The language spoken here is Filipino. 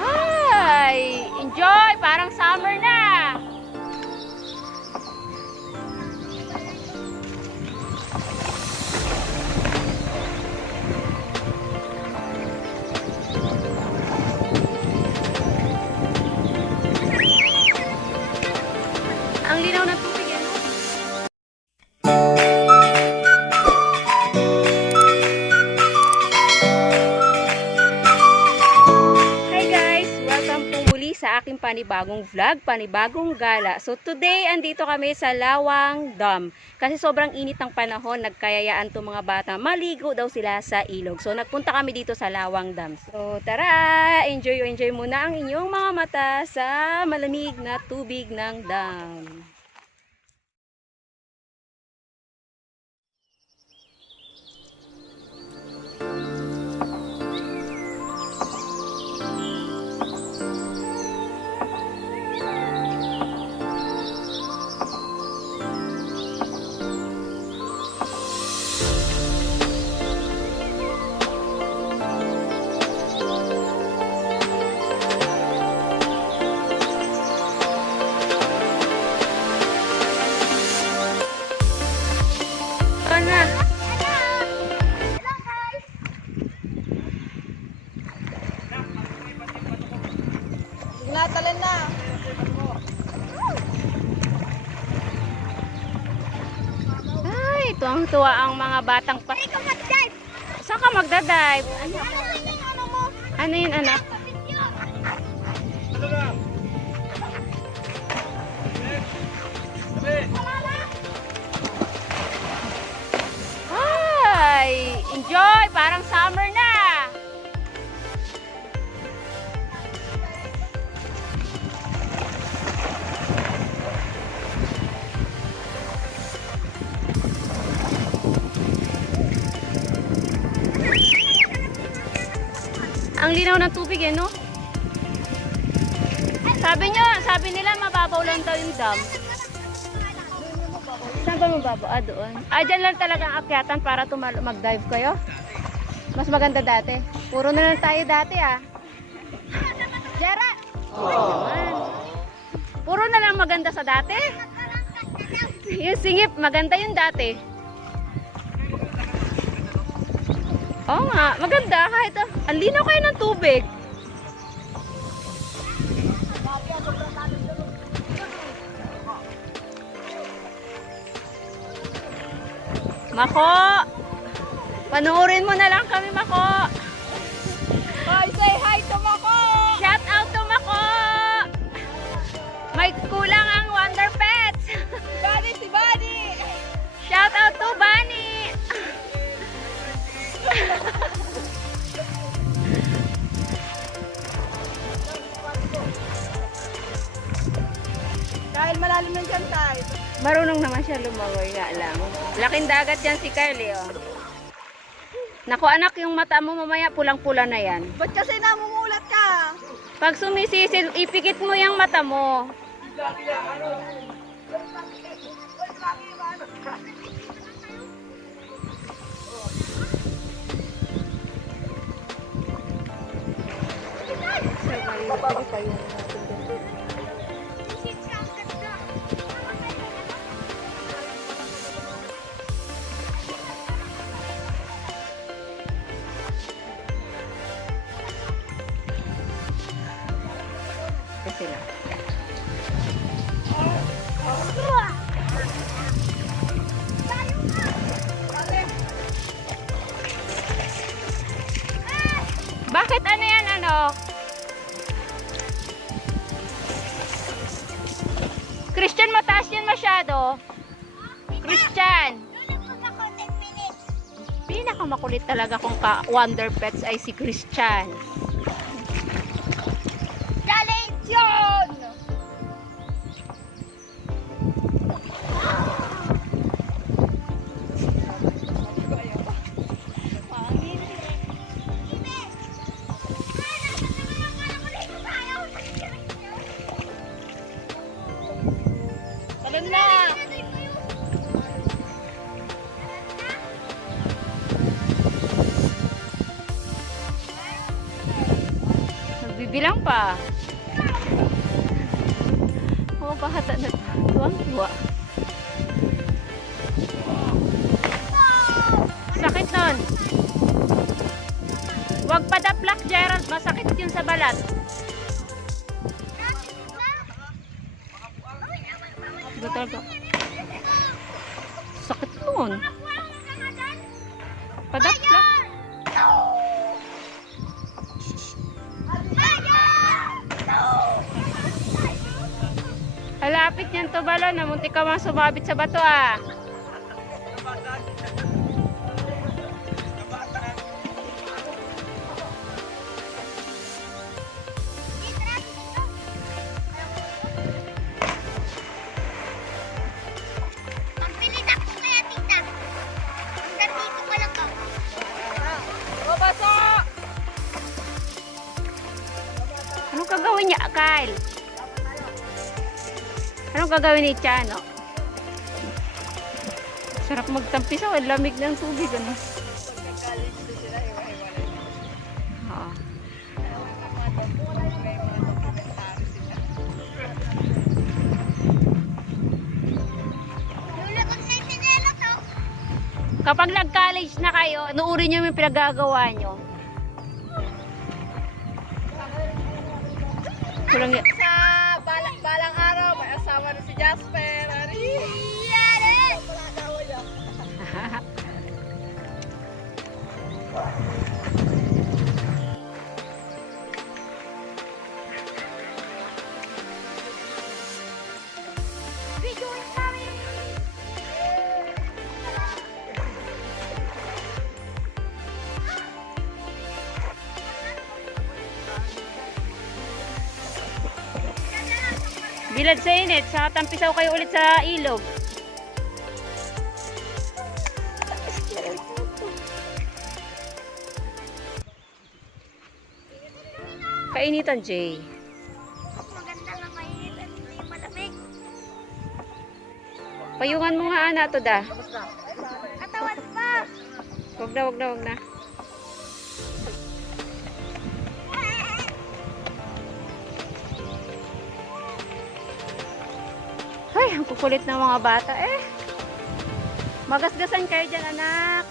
Ay, enjoy! Parang summer na! Panibagong vlog, panibagong gala. So today, andito kami sa Lawang Dam. Kasi sobrang init ng panahon, nagkayayaan to mga bata. Maligo daw sila sa ilog. So nagpunta kami dito sa Lawang Dam. So tara! Enjoy enjoy muna ang inyong mga mata sa malamig na tubig ng dam. Tuwang-tuwa ang mga batang pa. Saan ka magdadive? Ano, Ano yung ano mo? ano yun, anak? Ang linaw ng tubig eh, no? Sabi nyo, sabi nila mababaw lang daw yung dam. Saan ba mababaw? Ah, doon. Ah, dyan lang talaga ang akyatan para mag-dive kayo. Mas maganda dati. Puro na lang tayo dati ah. Jera! Puro na lang maganda sa dati. Yung singip, maganda yung dati. Oo nga, maganda kahit ah, ang linaw kayo ng tubig. Mako! Panoorin mo na lang kami, Mako! Marunong naman siya lumagoy nga lang. Laking dagat yan si Kylie, oh. Naku anak, yung mata mo mamaya pulang-pula na yan. Ba't kasi namumulat ka? Pag sumisisid, ipikit mo yung mata mo. Kasi Bakit ano yan ano? Christian mataas yan masyado. Christian. Pinakamakulit talaga kung ka Wonder Pets ay si Christian. Alam na! Nagbibilang pa. Oh, Pumapahata na tuwang-tuwa. Sakit nun. Huwag padaplak, Gerald. Masakit yun sa balat. Betul ka. Sakit nun. Padaplak. Halapit niyan to balon. Namunti ka mga sumabit sa bato ah. Anong gagawin ni Chano? Sarap magtampisaw. Ang lamig ng tubig. Ano? Oo. To. Kapag nag-college na kayo, nuuri niyo yung pinagagawa niyo. Kulang y- Bilad sa init, sa tampisaw kayo ulit sa ilog. Kainitan, Jay. Maganda na mainit at hindi malamig. Payungan mo nga, ana, to da. Katawan pa. Wag na, wag na, wag na. Ang kukulit ng mga bata eh. Magasgasan kayo dyan, anak.